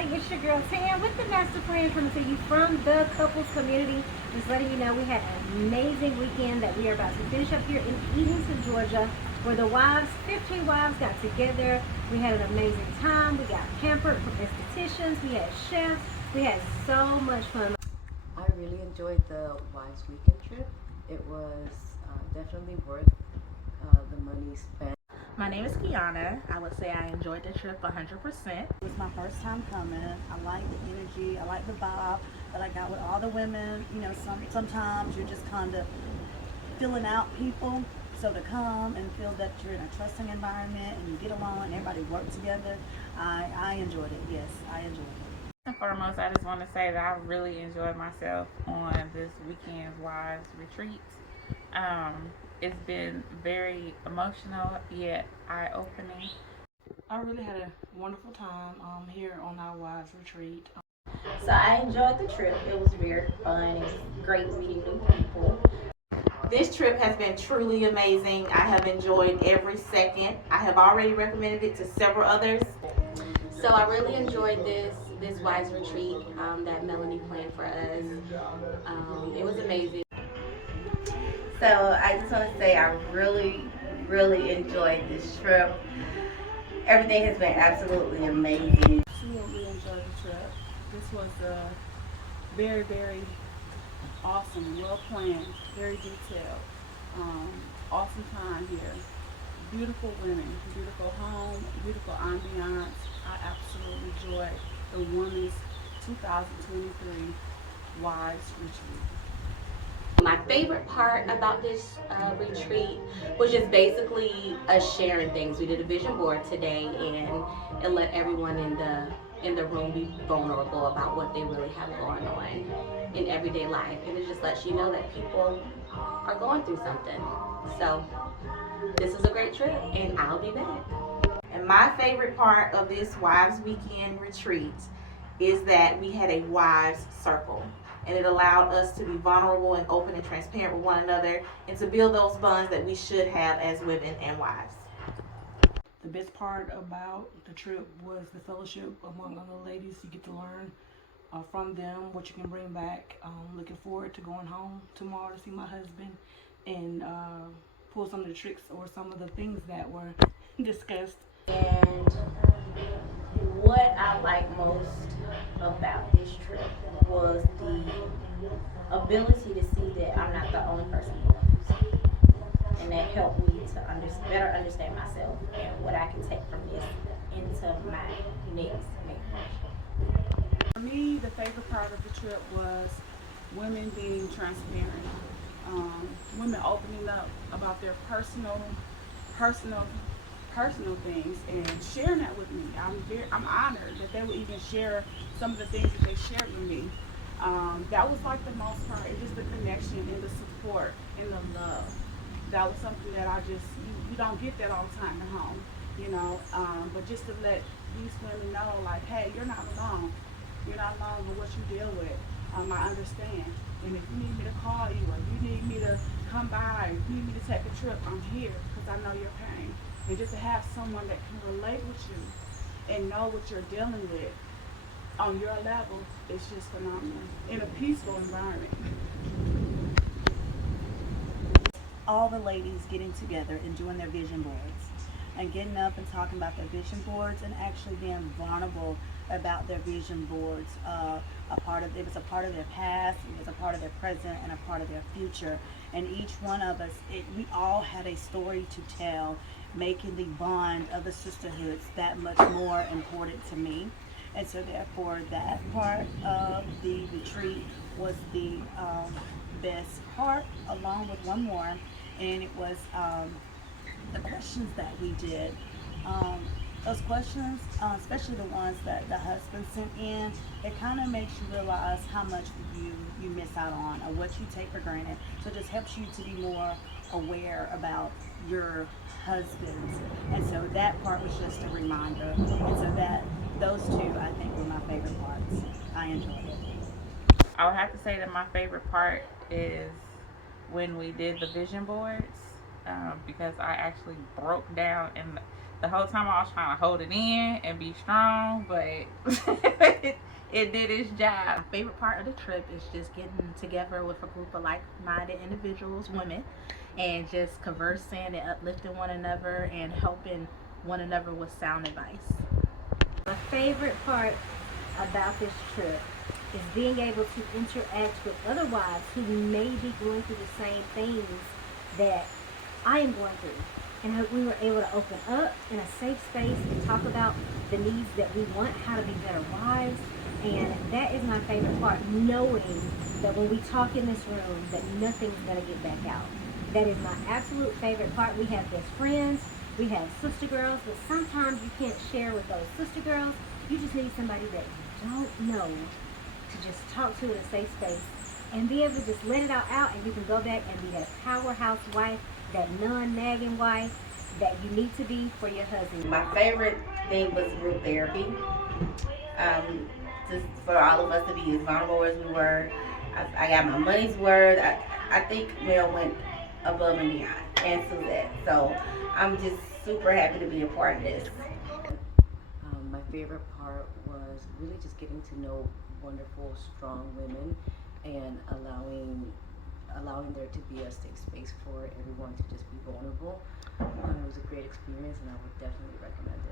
everybody, it's your girl Tam with the Master Plan coming to you from the couples community. Just letting you know we had an amazing weekend that we are about to finish up here in Edenton, Georgia, where the wives, 15 wives, got together. We had an amazing time. We got pampered from estheticians. We had chefs. We had so much fun. I really enjoyed the Wives Weekend trip. It was definitely worth the money spent. My name is Kiana. I would say I enjoyed the trip 100%. It was my first time coming. I like the energy. I like the vibe that I got with all the women. You know, sometimes you're just kind of filling out people. So to come and feel that you're in a trusting environment and you get along and everybody work together, I enjoyed it. Yes, I enjoyed it. And foremost, I just want to say that I really enjoyed myself on this weekend's Wives Retreat. It's been very emotional yet eye-opening. I really had a wonderful time here on our Wives Retreat. So I enjoyed the trip. It was very fun. It was great meeting new people. This trip has been truly amazing. I have enjoyed every second. I have already recommended it to several others. So I really enjoyed this Wives Retreat that Melanie planned for us. It was amazing. So I just want to say I really, really enjoyed this trip. Everything has been absolutely amazing. Absolutely enjoyed the trip. This was very, very awesome, well planned, very detailed. Awesome time here. Beautiful women, beautiful home, beautiful ambiance. I absolutely enjoyed the Women's 2023 Wives Retreat. My favorite part about this retreat was just basically us sharing things. We did a vision board today, and it let everyone in the room be vulnerable about what they really have going on in everyday life, and it just lets you know that people are going through something. So this is a great trip, and I'll be back. And my favorite part of this Wives Weekend retreat is that we had a wives circle. And it allowed us to be vulnerable and open and transparent with one another and to build those bonds that we should have as women and wives. The best part about the trip was the fellowship among other ladies. You get to learn from them what you can bring back. Looking forward to going home tomorrow to see my husband and pull some of the tricks or some of the things that were discussed. And what I like most about this trip was the ability to see that I'm not the only person going through something. And that helped me to better understand myself and what I can take from this into my next marriage. For me, the favorite part of the trip was women being transparent, women opening up about their personal things and sharing that with me. I'm honored that they would even share some of the things that they shared with me. That was like the most part. It's just the connection and the support and the love. That was something that you don't get that all the time at home, you know. But just to let these women know, like, hey, you're not alone. You're not alone with what you deal with. I understand. And if you need me to call you, or you need me to come by, or if you need me to take a trip, I'm here because I know your pain. And just to have someone that can relate with you and know what you're dealing with on your level is just phenomenal in a peaceful environment. All the ladies getting together and doing their vision boards and getting up and talking about their vision boards and actually being vulnerable about their vision boards. It was a part of their past, it was a part of their present, and a part of their future. And each one of us, we all had a story to tell, making the bond of the sisterhoods that much more important to me. And so therefore that part of the retreat was the best part, along with one more, and it was the questions that we did. Those questions, especially the ones that the husband sent in, it kind of makes you realize how much you miss out on or what you take for granted. So it just helps you to be more aware about your husbands. And so that part was just a reminder. And so those two, I think, were my favorite parts. I enjoyed it. I would have to say that my favorite part is when we did the vision boards, because I actually broke down, and the whole time I was trying to hold it in and be strong, but it did its job. My favorite part of the trip is just getting together with a group of like-minded individuals, women, and just conversing and uplifting one another and helping one another with sound advice. My favorite part about this trip is being able to interact with other wives who may be going through the same things that I am going through. And how we were able to open up in a safe space and talk about the needs that we want, how to be better wives. And that is my favorite part, knowing that when we talk in this room, that nothing's going to get back out. That is my absolute favorite part. We have best friends, we have sister girls, but sometimes you can't share with those sister girls. You just need somebody that you don't know to just talk to in a safe space and be able to just let it all out, and you can go back and be that powerhouse wife, that non-nagging wife that you need to be for your husband. My favorite thing was group therapy. Just for all of us to be as vulnerable as we were. I got my money's worth. I think Mel went above and beyond, and Suzette. So I'm just super happy to be a part of this. My favorite part was really just getting to know wonderful, strong women and allowing there to be a safe space for everyone to just be vulnerable. It was a great experience, and I would definitely recommend it.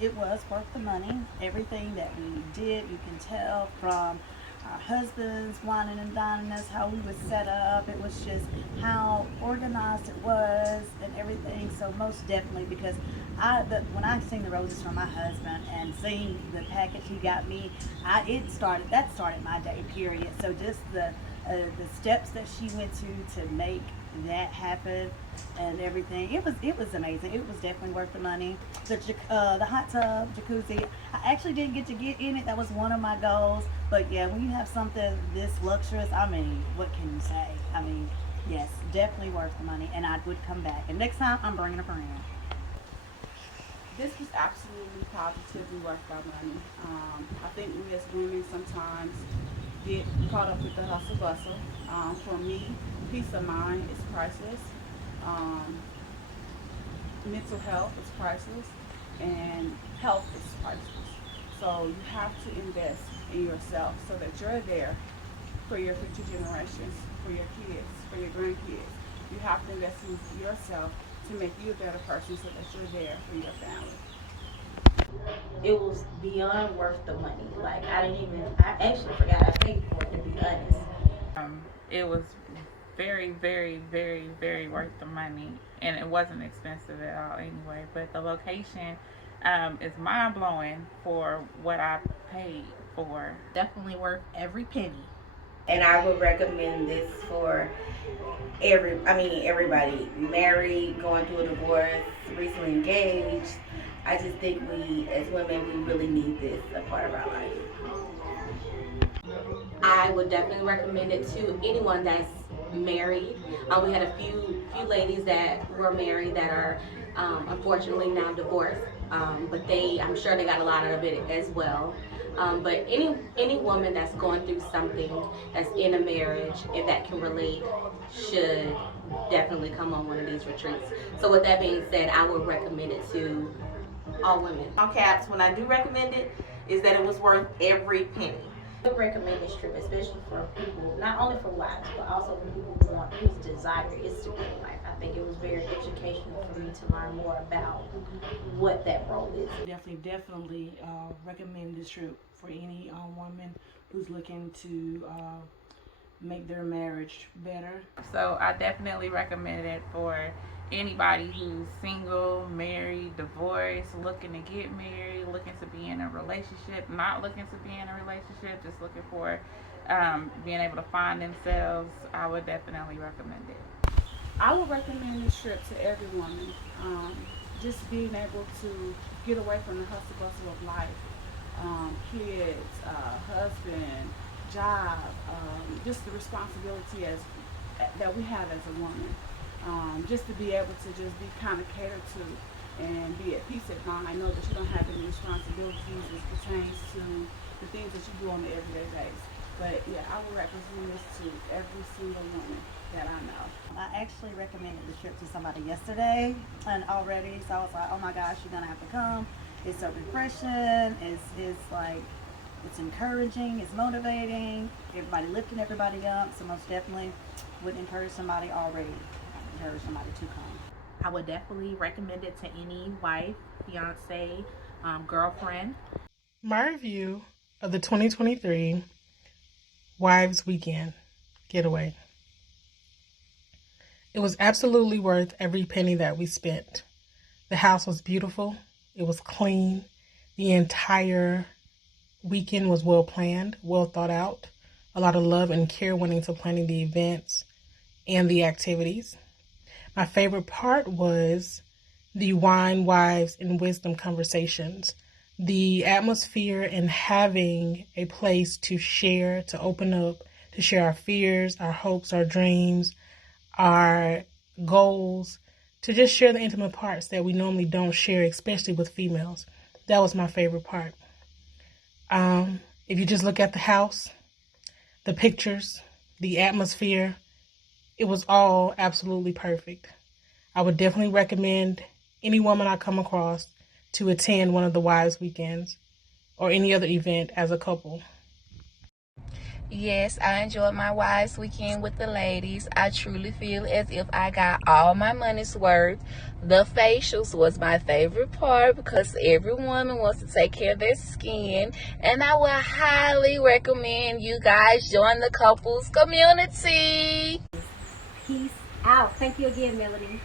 It was worth the money. Everything that we did, you can tell from our husbands whining and dining us, how we were set up. It was just how organized it was and everything. So most definitely, because when I seen the roses from my husband and seeing the package he got me, that started my day, period. So just the steps that she went to make that happen and everything, it was amazing. It was definitely worth the money. The hot tub, jacuzzi, I actually didn't get to get in it. That was one of my goals. But yeah, when you have something this luxurious, I mean, what can you say? I mean, yes, definitely worth the money, and I would come back. And next time, I'm bringing a friend. This was absolutely positively worth our money. I think we as women sometimes get caught up with the hustle bustle. For me, peace of mind is priceless. Mental health is priceless, and health is priceless. So you have to invest in yourself so that you're there for your future generations, for your kids, for your grandkids. You have to invest in yourself to make you a better person so that you're there for your family. It was beyond worth the money. Like, I actually forgot I paid for it, to be honest. It was very, very, very, very worth the money, and it wasn't expensive at all anyway. But the location is mind blowing for what I paid for. Definitely worth every penny. And I would recommend this for everybody, married, going through a divorce, recently engaged. I just think we, as women, we really need this a part of our life. I would definitely recommend it to anyone that's married. We had a few ladies that were married that are unfortunately now divorced, but I'm sure they got a lot of it as well. But any woman that's going through something, that's in a marriage, if that can relate, should definitely come on one of these retreats. So with that being said, I would recommend it to all women. All caps, when I do recommend it, is that it was worth every penny. I would recommend this trip, especially for people, not only for wives, but also for people whose desire is to be a wife. I think it was very educational for me to learn more about what that role is. Definitely recommend this trip for any woman who's looking to make their marriage better. So I definitely recommend it for anybody who's single, married, divorced, looking to get married, looking to be in a relationship, not looking to be in a relationship, just looking for being able to find themselves. I would definitely recommend it. I would recommend this trip to every woman. Just being able to get away from the hustle bustle of life, kids, husband, job, just the responsibility that we have as a woman. Just to be able to just be kind of catered to and be at peace at mind. I know that you don't have any responsibilities as pertains to the things that you do on the everyday basis. But yeah, I would recommend this to every single woman that I know. I actually recommended the trip to somebody yesterday and already, so I was like, oh my gosh, you're gonna have to come. It's so refreshing. It's like like it's encouraging, it's motivating, everybody lifting everybody up. So most definitely would encourage somebody already. Encourage somebody to come. I would definitely recommend it to any wife, fiance, girlfriend. My review of the 2023 Wives Weekend Getaway. It was absolutely worth every penny that we spent. The house was beautiful. It was clean. The entire weekend was well planned, well thought out. A lot of love and care went into planning the events and the activities. My favorite part was the wine, wives, and wisdom conversations. The atmosphere and having a place to share, to open up, to share our fears, our hopes, our dreams, our goals, to just share the intimate parts that we normally don't share, especially with females. That was my favorite part. If you just look at the house, the pictures, the atmosphere, it was all absolutely perfect. I would definitely recommend any woman I come across to attend one of the Wives Weekends or any other event as a couple. Yes, I enjoyed my Wives Weekend with the ladies. I truly feel as if I got all my money's worth. The facials was my favorite part because every woman wants to take care of their skin. And I would highly recommend you guys join the couples community. Peace out. Thank you again, Melody.